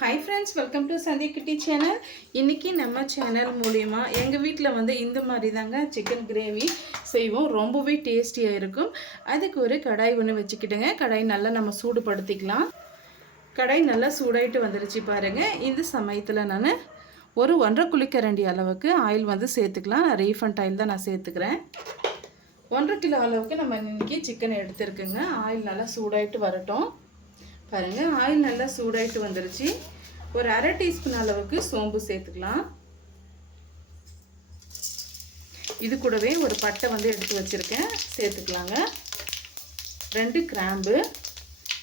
Hi friends welcome to சந்தி கிட்டி channel இன்றைக்கி நம்ம சேனல் மூலிமா எங்கள் வீட்டில் வந்து இந்த மாதிரி தாங்க சிக்கன் கிரேவி செய்வோம். ரொம்பவே டேஸ்டியாக இருக்கும். அதுக்கு ஒரு கடாய் ஒன்று வச்சுக்கிட்டுங்க. கடாய் நல்லா நம்ம சூடுபடுத்திக்கலாம். கடாய் நல்லா சூடாயிட்டு வந்துருச்சு பாருங்கள் இந்த சமயத்தில் நான் ஒரு ஒன்றரை குளிக்கரண்டி அளவுக்கு ஆயில் வந்து சேர்த்துக்கலாம். நான் ரீஃபண்ட் ஆயில் தான் நான் சேர்த்துக்கிறேன். ஒன்றரை கிலோ அளவுக்கு நம்ம இன்றைக்கி சிக்கன் எடுத்துருக்குங்க. ஆயில் நல்லா சூடாயிட்டு வரட்டும். பாருங்கள் ஆயில் நல்லா சூடாயிட்டு வந்துருச்சு. ஒரு அரை டீஸ்பூன் அளவுக்கு சோம்பு சேர்த்துக்கலாம். இது கூடவே ஒரு பட்டை வந்து எடுத்து வச்சுருக்கேன். சேர்த்துக்கலாங்க. ரெண்டு கிராம்பு.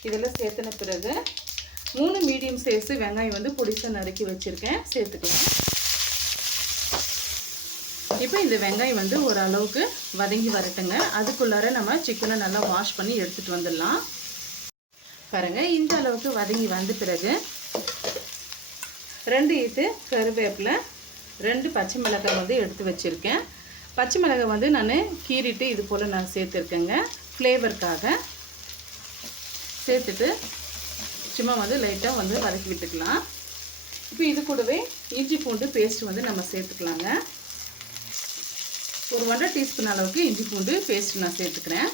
இதெல்லாம் சேர்த்துன பிறகு மூணு மீடியம் சைஸு வெங்காயம் வந்து பொடிசாக நறுக்கி வச்சுருக்கேன். சேர்த்துக்கலாம். இப்போ இந்த வெங்காயம் வந்து ஓரளவுக்கு வதங்கி வரட்டுங்க. அதுக்குள்ளார நம்ம சிக்கனை நல்லா வாஷ் பண்ணி எடுத்துகிட்டு வந்துடலாம். பாருங்கள் இந்த அளவுக்கு வதங்கி வந்த பிறகு ரெண்டு இது கருவேப்பிலை ரெண்டு பச்சை மிளகாய் வந்து எடுத்து வச்சுருக்கேன். பச்சை மிளகாய் வந்து நான் கீறிட்டு இது போல் நான் சேர்த்துருக்கேங்க. ஃப்ளேவருக்காக சேர்த்துட்டு சும்மா வந்து லைட்டாக வந்து வதக்கி விட்டுக்கலாம். இப்போ இது கூடவே இஞ்சி பூண்டு பேஸ்ட் வந்து நம்ம சேர்த்துக்கலாங்க. ஒரு ஒன்றரை டீஸ்பூன் அளவுக்கு இஞ்சி பூண்டு பேஸ்ட் நான் சேர்த்துக்கிறேன்.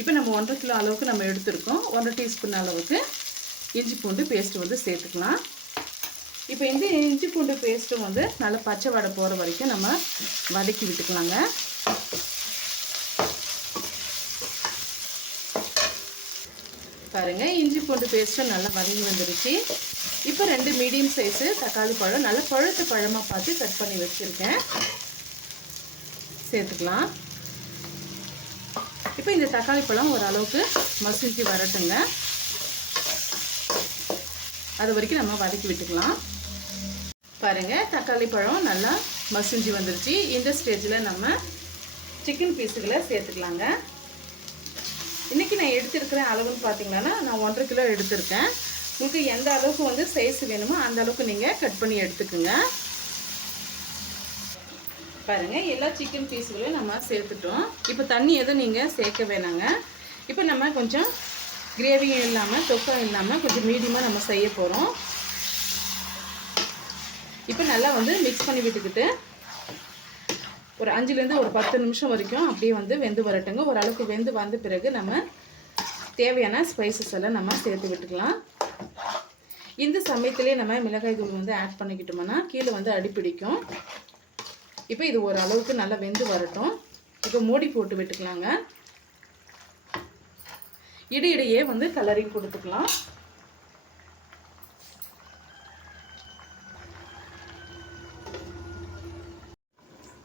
இப்போ நம்ம ஒன்றரை கிலோ அளவுக்கு நம்ம எடுத்துருக்கோம். ஒன்றரை டீஸ்பூன் அளவுக்கு இஞ்சி பூண்டு பேஸ்ட்டு வந்து சேர்த்துக்கலாம். இப்போ இந்த இஞ்சி பூண்டு பேஸ்ட்டும் வந்து நல்லா பச்சை வடை போகிற வரைக்கும் நம்ம வதக்கி விட்டுக்கலாங்க. பாருங்கள் இஞ்சி பூண்டு பேஸ்ட்டும் நல்லா வதங்கி வந்துருச்சு. இப்போ ரெண்டு மீடியம் சைஸு தக்காளி பழம் நல்லா பழுத்த பழமாக பார்த்து கட் பண்ணி வச்சுருக்கேன். சேர்த்துக்கலாம். இப்போ இந்த தக்காளி பழம் ஓரளவுக்கு மசிஞ்சு வரட்டுங்க. அது வரைக்கும் நம்ம வதக்கி விட்டுக்கலாம். பாருங்கள் தக்காளி பழம் நல்லா மசிஞ்சு வந்துருச்சு. இந்த ஸ்டேஜில் நம்ம சிக்கன் பீஸுகளை சேர்த்துக்கலாங்க. இன்றைக்கி நான் எடுத்திருக்கிற அளவுன்னு பார்த்தீங்கன்னா நான் ஒன்றரை கிலோ எடுத்திருக்கேன். உங்களுக்கு எந்த அளவுக்கு வந்து சைஸ் வேணுமோ அந்த அளவுக்கு நீங்கள் கட் பண்ணி எடுத்துக்கோங்க. பாருங்கள் எல்லா சிக்கன் பீஸுகளையும் நம்ம சேர்த்துட்டோம். இப்போ தண்ணி எதுவும் நீங்கள் சேர்க்க வேணாங்க. இப்போ நம்ம கொஞ்சம் கிரேவியும் இல்லாமல் தொக்கம் இல்லாமல் கொஞ்சம் மீடியமாக நம்ம செய்ய போகிறோம் இப்போ நல்லா வந்து மிக்ஸ் பண்ணி விட்டுக்கிட்டு ஒரு அஞ்சுலேருந்து ஒரு பத்து நிமிஷம் வரைக்கும் அப்படியே வந்து வெந்து வரட்டுங்க. ஓரளவுக்கு வெந்து வந்த பிறகு நம்ம தேவையான ஸ்பைசஸ் எல்லாம் நம்ம சேர்த்து விட்டுக்கலாம். இந்த சமயத்துலேயே நம்ம மிளகாய் தூள் வந்து ஆட் பண்ணிக்கிட்டோம்னா கீழே வந்து அடிப்பிடிக்கும் இப்போ இது ஒரு அளவுக்கு நல்லா வெந்து வரட்டும். இப்போ மூடி போட்டு விட்டுக்கலாங்க. இடையிடையே வந்து கலரிங் கொடுத்துக்கலாம்.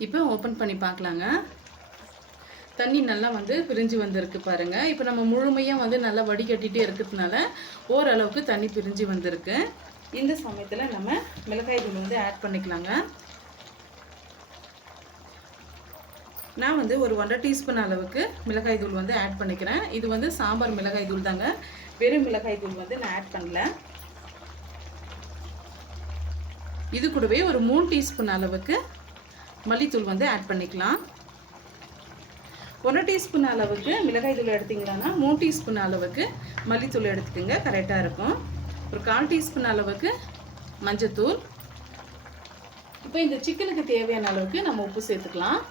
இப்போ ஓப்பன் பண்ணி பார்க்கலாங்க. தண்ணி நல்லா வந்து பிரிஞ்சு வந்திருக்கு பாருங்க. இப்போ நம்ம முழுமையாக வந்து நல்லா வடிகட்டிகிட்டே இருக்கிறதுனால ஓரளவுக்கு தண்ணி பிரிஞ்சு வந்திருக்கு. இந்த சமயத்தில் நம்ம மிளகாய் தூள் வந்து ஆட் பண்ணிக்கலாங்க. நான் வந்து ஒரு ஒன்றரை டீஸ்பூன் அளவுக்கு மிளகாய் தூள் வந்து ஆட் பண்ணிக்கிறேன். இது வந்து சாம்பார் மிளகாய் தூள் தாங்க. வெறும் மிளகாய் தூள் வந்து நான் ஆட் பண்ணல. இது கூடவே ஒரு மூணு டீஸ்பூன் அளவுக்கு மல்லித்தூள் வந்து ஆட் பண்ணிக்கலாம். ஒன்றரை டீஸ்பூன் அளவுக்கு மிளகாய் தூள் எடுத்திங்கன்னா மூணு டீஸ்பூன் அளவுக்கு மல்லித்தூள் எடுத்துக்கோங்க. கரெக்டாக இருக்கும். ஒரு கால் டீஸ்பூன் அளவுக்கு மஞ்சத்தூள். இப்போ இந்த சிக்கனுக்கு தேவையான அளவுக்கு நம்ம உப்பு சேர்த்துக்கலாம்.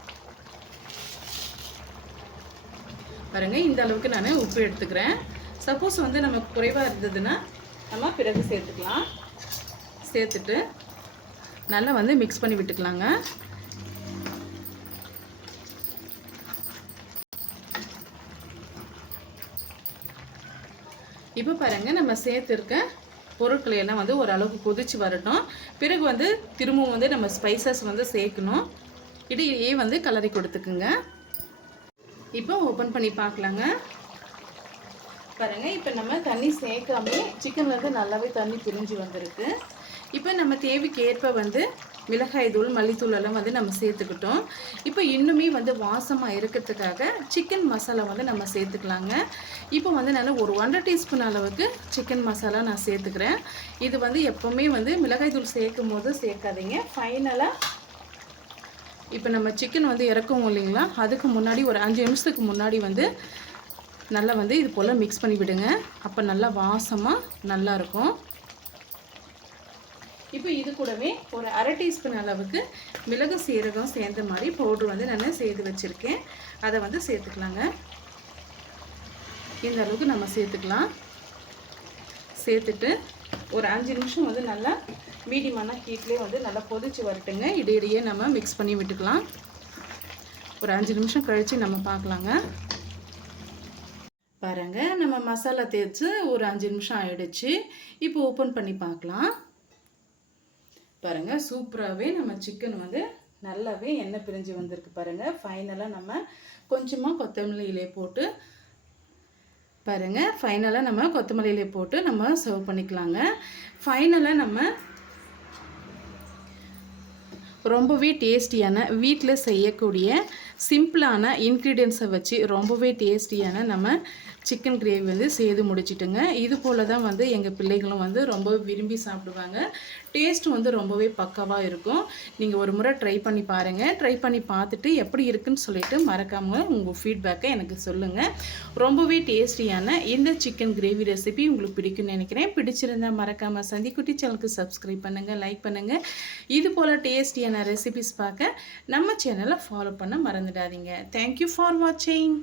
பாருங்கள் இந்த அளவுக்கு நான் உப்பு எடுத்துக்கிறேன். சப்போஸ் வந்து நமக்கு குறைவாக இருந்ததுன்னா நம்ம பிறகு சேர்த்துக்கலாம். சேர்த்துட்டு நல்லா வந்து மிக்ஸ் பண்ணி விட்டுக்கலாங்க. இப்போ பாருங்கள் நம்ம சேர்த்துருக்க பொருட்களை எல்லாம் வந்து ஓரளவுக்கு கொதிச்சு வரட்டும். பிறகு வந்து திரும்பவும் வந்து நம்ம ஸ்பைசஸ் வந்து சேர்க்கணும். இடையே வந்து கலரி கொடுத்துக்குங்க. இப்போ ஓப்பன் பண்ணி பார்க்கலாங்க. பாருங்கள் இப்போ நம்ம தண்ணி சேர்க்காமே சிக்கன் வந்து நல்லாவே தண்ணி பிரிஞ்சு வந்திருக்கு. இப்போ நம்ம தேவைக்கேற்ப வந்து மிளகாய் தூள் மல்லித்தூள் எல்லாம் வந்து நம்ம சேர்த்துக்கிட்டோம். இப்போ இன்னுமே வந்து வாசமாக இருக்கிறதுக்காக சிக்கன் மசாலா வந்து நம்ம சேர்த்துக்கலாங்க. இப்போ வந்து நான் ஒரு ஒன்றரை டீஸ்பூன் அளவுக்கு சிக்கன் மசாலா நான் சேர்த்துக்கிறேன். இது வந்து எப்போவுமே வந்து மிளகாய் தூள் சேர்க்கும் போது சேர்க்காதீங்க ஃபைனலாக இப்போ நம்ம சிக்கன் வந்து இறக்குவோம் இல்லைங்களா? அதுக்கு முன்னாடி ஒரு அஞ்சு நிமிஷத்துக்கு முன்னாடி வந்து நல்லா வந்து இது போல் மிக்ஸ் பண்ணி விடுங்க. அப்போ நல்லா வாசமாக நல்லாயிருக்கும் இப்போ இது கூடவே ஒரு அரை டீஸ்பூன் அளவுக்கு மிளகு சீரகம் சேர்ந்த மாதிரி பவுட்ரு வந்து நான் சேர்த்து வச்சுருக்கேன். அதை வந்து சேர்த்துக்கலாங்க. இந்த அளவுக்கு நம்ம சேர்த்துக்கலாம். சேர்த்துட்டு ஒரு அஞ்சு நிமிஷம் வந்து நல்லா மீடியமான ஹீட்லேயே வந்து நல்லா கொதிச்சு வரட்டுங்க. இடையிடையே நம்ம மிக்ஸ் பண்ணி விட்டுக்கலாம். ஒரு அஞ்சு நிமிஷம் கழித்து நம்ம பார்க்கலாங்க. பாருங்க நம்ம மசாலா தேய்ச்சி ஒரு அஞ்சு நிமிஷம் ஆயிடுச்சு. இப்போ ஓப்பன் பண்ணி பார்க்கலாம். பாருங்க சூப்பராகவே நம்ம சிக்கன் வந்து நல்லாவே எண்ணெய் பிரிஞ்சு வந்திருக்கு பாருங்க. ஃபைனலாக நம்ம கொஞ்சமாக கொத்தமல்லி இலையை போட்டு பாருங்கள் ஃபைனலாக நம்ம கொத்தமல்லியிலே போட்டு நம்ம சர்வ் பண்ணிக்கலாங்க. ஃபைனலாக நம்ம ரொம்பவே டேஸ்டியான வீட்டில் செய்யக்கூடிய சிம்பிளான இன்க்ரீடியன்ஸை வச்சு ரொம்பவே டேஸ்டியான நம்ம சிக்கன் கிரேவி வந்து செய்து முடிச்சிட்டுங்க. இது போல் தான் வந்து எங்கள் பிள்ளைகளும் வந்து ரொம்ப விரும்பி சாப்பிடுவாங்க. டேஸ்ட்டு வந்து ரொம்பவே பக்காவாக இருக்கும். நீங்கள் ஒரு முறை ட்ரை பண்ணி பாருங்கள் ட்ரை பண்ணி பார்த்துட்டு எப்படி இருக்குன்னு சொல்லிட்டு மறக்காமல் உங்கள் ஃபீட்பேக்கை எனக்கு சொல்லுங்கள் ரொம்பவே டேஸ்டியான இந்த சிக்கன் கிரேவி ரெசிபி உங்களுக்கு பிடிக்கும்னு நினைக்கிறேன். பிடிச்சிருந்தா மறக்காமல் சந்திக்குட்டி சேனலுக்கு சப்ஸ்கிரைப் பண்ணுங்கள் லைக் பண்ணுங்கள் இது போல் டேஸ்டியான ரெசிபிஸ் பார்க்க நம்ம சேனலை ஃபாலோ பண்ண மறந்துடாதீங்க. தேங்க்யூ ஃபார் வாட்சிங்